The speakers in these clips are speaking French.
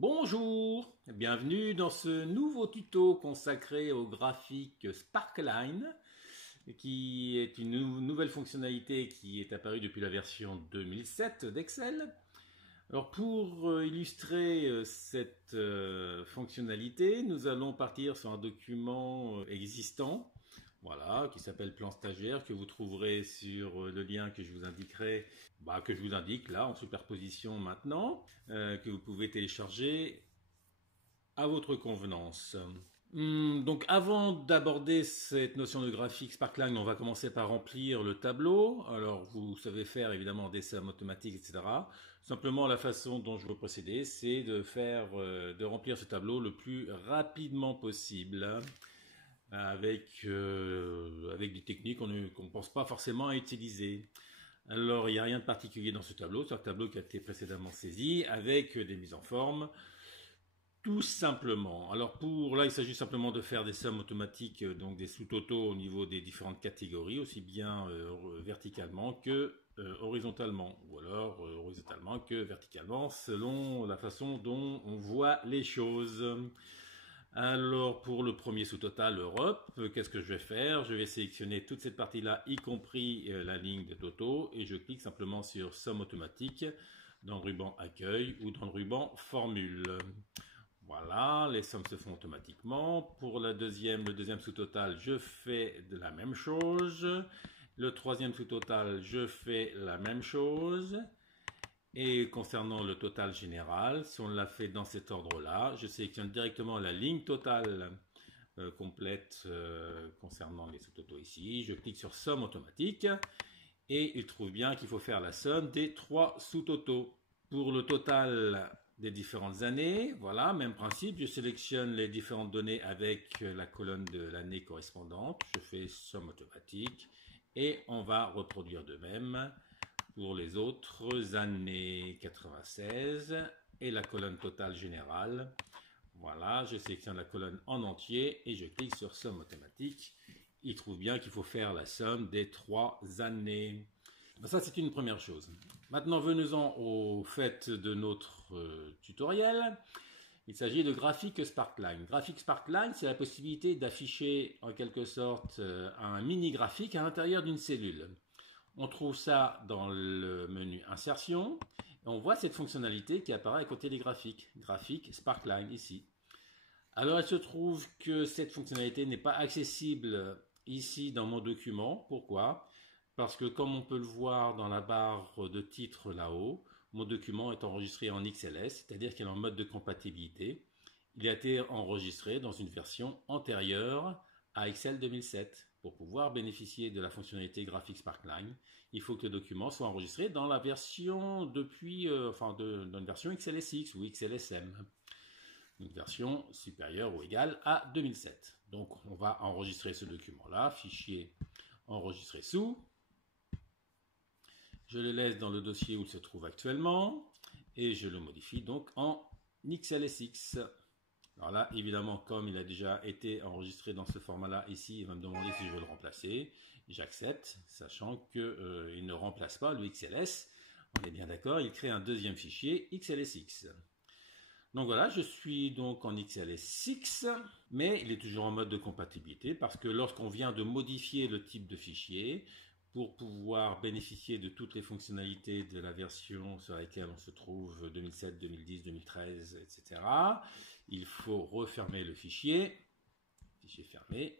Bonjour, bienvenue dans ce nouveau tuto consacré au graphique Sparkline, qui est une nouvelle fonctionnalité qui est apparue depuis la version 2007 d'Excel. Alors pour illustrer cette fonctionnalité, nous allons partir sur un document existant, voilà, qui s'appelle Plan stagiaire, que vous trouverez sur le lien que je vous indiquerai, que je vous indique là en superposition maintenant, que vous pouvez télécharger à votre convenance. Donc avant d'aborder cette notion de graphique Sparkline, on va commencer par remplir le tableau. Alors vous savez faire évidemment des sommes automatiques, etc. Simplement la façon dont je veux procéder, c'est de remplir ce tableau le plus rapidement possible, avec des techniques qu'on ne pense pas forcément à utiliser. Alors il n'y a rien de particulier dans ce tableau, c'est un tableau qui a été précédemment saisi avec des mises en forme. Tout simplement. Alors là, il s'agit simplement de faire des sommes automatiques, donc des sous-totaux au niveau des différentes catégories, aussi bien verticalement que horizontalement, ou alors horizontalement que verticalement, selon la façon dont on voit les choses. Alors pour le premier sous-total Europe, qu'est-ce que je vais faire? Je vais sélectionner toute cette partie-là, y compris la ligne de Toto, et je clique simplement sur Somme automatique dans le ruban Accueil ou dans le ruban Formule. Voilà, les sommes se font automatiquement. Pour le deuxième sous-total, je fais de la même chose. Le troisième sous-total, je fais la même chose. Et concernant le total général, si on l'a fait dans cet ordre-là, je sélectionne directement la ligne totale complète concernant les sous-totaux ici. Je clique sur Somme automatique et il trouve bien qu'il faut faire la somme des trois sous-totaux. Pour le total des différentes années, voilà, même principe, je sélectionne les différentes données avec la colonne de l'année correspondante, je fais somme automatique et on va reproduire de même pour les autres années 96 et la colonne totale générale. Voilà, je sélectionne la colonne en entier et je clique sur somme automatique. Il trouve bien qu'il faut faire la somme des 3 années. Ça, c'est une première chose. Maintenant, venons-en au fait de notre tutoriel. Il s'agit de graphique Sparkline. Graphique Sparkline, c'est la possibilité d'afficher en quelque sorte un mini graphique à l'intérieur d'une cellule. On trouve ça dans le menu Insertion. Et on voit cette fonctionnalité qui apparaît à côté des graphiques. Graphique Sparkline ici. Alors, il se trouve que cette fonctionnalité n'est pas accessible ici dans mon document. Pourquoi ? Parce que comme on peut le voir dans la barre de titre là-haut, mon document est enregistré en XLS, c'est-à-dire qu'il est en mode de compatibilité. Il a été enregistré dans une version antérieure à Excel 2007. Pour pouvoir bénéficier de la fonctionnalité graphique Sparkline, il faut que le document soit enregistré dans la version dans une version XLSX ou XLSM. Une version supérieure ou égale à 2007. Donc on va enregistrer ce document-là, fichier enregistré sous. Je le laisse dans le dossier où il se trouve actuellement et je le modifie donc en XLSX. Alors là, évidemment, comme il a déjà été enregistré dans ce format-là ici, il va me demander si je veux le remplacer. J'accepte, sachant qu'il ne remplace pas le XLS. On est bien d'accord, il crée un deuxième fichier XLSX. Donc voilà, je suis donc en XLSX, mais il est toujours en mode de compatibilité parce que lorsqu'on vient de modifier le type de fichier, pour pouvoir bénéficier de toutes les fonctionnalités de la version sur laquelle on se trouve 2007, 2010, 2013, etc., il faut refermer le fichier fermé,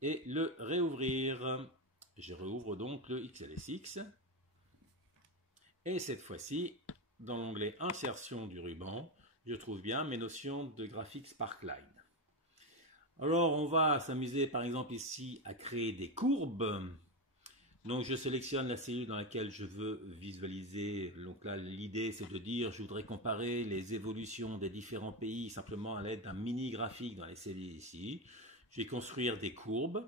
et le réouvrir. Je réouvre donc le XLSX, et cette fois-ci, dans l'onglet Insertion du ruban, je trouve bien mes notions de graphique Sparkline. Alors, on va s'amuser par exemple ici à créer des courbes. Donc je sélectionne la cellule dans laquelle je veux visualiser. Donc là l'idée c'est de dire je voudrais comparer les évolutions des différents pays simplement à l'aide d'un mini graphique dans les cellules ici. Je vais construire des courbes.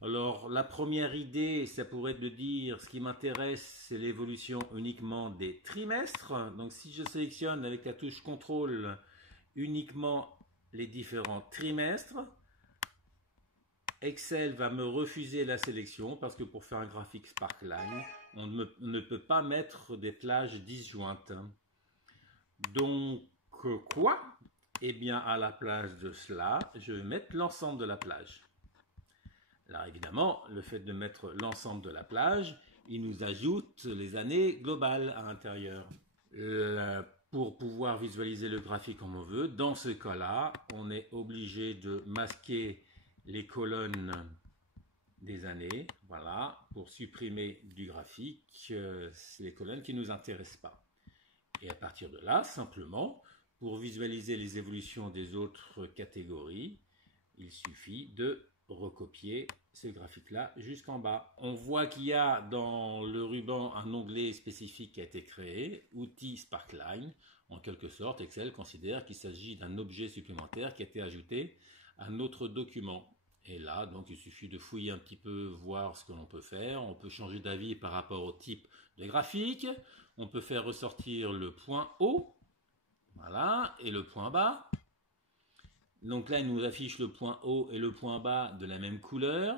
Alors la première idée ça pourrait être de dire ce qui m'intéresse c'est l'évolution uniquement des trimestres. Donc si je sélectionne avec la touche CTRL uniquement les différents trimestres, Excel va me refuser la sélection parce que pour faire un graphique Sparkline, on ne peut pas mettre des plages disjointes. Donc quoi? Eh bien, à la place de cela, je vais mettre l'ensemble de la plage. Alors évidemment, le fait de mettre l'ensemble de la plage, il nous ajoute les années globales à l'intérieur. Pour pouvoir visualiser le graphique comme on veut, dans ce cas-là, on est obligé de masquer les colonnes des années, voilà, pour supprimer du graphique les colonnes qui ne nous intéressent pas. Et à partir de là, simplement, pour visualiser les évolutions des autres catégories, il suffit de recopier ce graphique-là jusqu'en bas. On voit qu'il y a dans le ruban un onglet spécifique qui a été créé, Outils Sparkline. En quelque sorte, Excel considère qu'il s'agit d'un objet supplémentaire qui a été ajouté à notre document. Et là, donc, il suffit de fouiller un petit peu, voir ce que l'on peut faire. On peut changer d'avis par rapport au type de graphique. On peut faire ressortir le point haut, voilà, et le point bas. Donc là, il nous affiche le point haut et le point bas de la même couleur.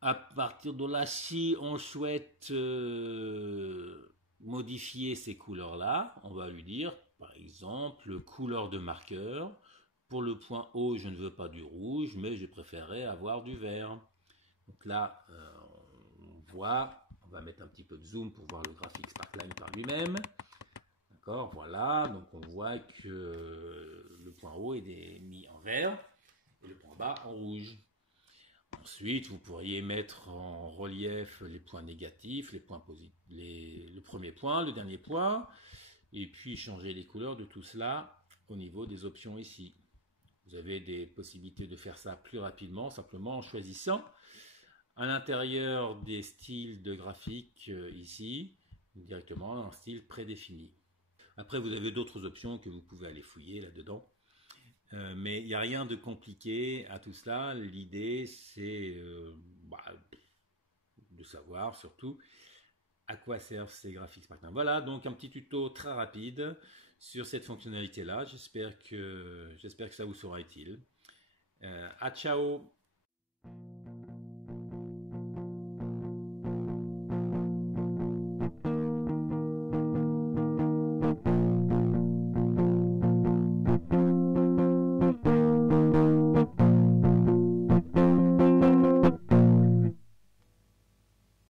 À partir de là, si on souhaite modifier ces couleurs-là, on va lui dire, par exemple, couleur de marqueur. Pour le point haut, je ne veux pas du rouge, mais je préférerais avoir du vert. Donc là, on voit, on va mettre un petit peu de zoom pour voir le graphique Sparkline par lui-même. D'accord, voilà, donc on voit que le point haut est mis en vert et le point bas en rouge. Ensuite, vous pourriez mettre en relief les points négatifs, les points positifs, le premier point, le dernier point, et puis changer les couleurs de tout cela au niveau des options ici. Vous avez des possibilités de faire ça plus rapidement, simplement en choisissant à l'intérieur des styles de graphique ici, directement un style prédéfini. Après, vous avez d'autres options que vous pouvez aller fouiller là-dedans. Mais il n'y a rien de compliqué à tout cela. L'idée, c'est de savoir surtout à quoi servent ces graphiques Sparkline. Voilà, donc un petit tuto très rapide sur cette fonctionnalité-là. J'espère que ça vous sera utile. À ciao!